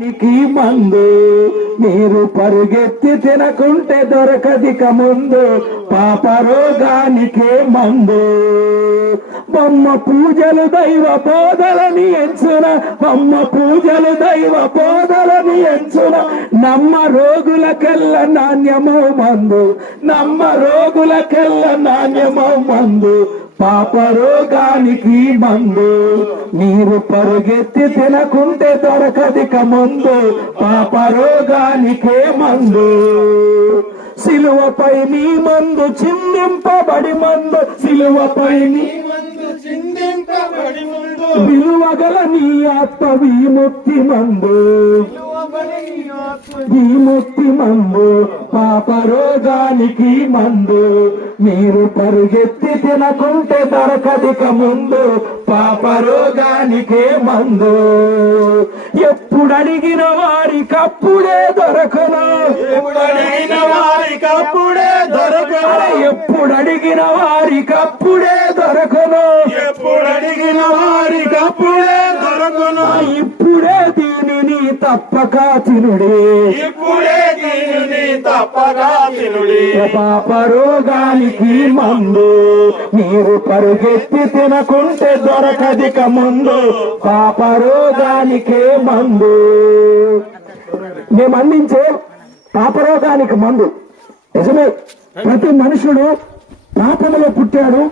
నీకి మందు మీరు పరుగెత్తి తినకుంటే దొరకదిక ముందు పాప రోగానికే మందు. బొమ్మ పూజలు దైవ బోధలని ఎంచున, బొమ్మ పూజలు దైవ బోధలని ఎంచున, నమ్మ రోగులకెల్ల నాణ్యమో మందు, నమ్మ రోగులకెల్ల నాణ్యమో మందు. పాప రోగానికి మందు మీరు పరుగెత్తి తినకుంటే దొరకదిక ముందు పాప రోగానికే మందు. సిలువపై నీ మందు చిందింపబడి మందు, సిలువపై నీ మందు చిందింపబడి మందు, విలువగల నీ ఆత్మ విముక్తి మందు, విముక్తి మందు. పాప రోగానికి మందు మీరు పరుగెత్తి తినకుంటే దొరకదిక ముందు పాప రోగానికే మందు. ఎప్పుడు అడిగిన వారికప్పుడే దొరకను, ఎప్పుడు అడిగిన వారికప్పుడే దొరకను, ఎప్పుడు అడిగిన వారికప్పుడే దొరకను, ఎప్పుడు అడిగిన వారికప్పుడే దొరకను. ఇప్పుడే దీనిని తప్పక తినుడి, ఇప్పుడే దీనిని తప్పక తినుడి. పాప రోగానికి మందు మీరు పరుగెత్తి తినకుంటే దొరకదిక ముందు పాప రోగానికే మందు. మేము అందించే పాపరోగానికి మందు నిజమే. ప్రతి మనుషుడు పాపములో పుట్టాడు,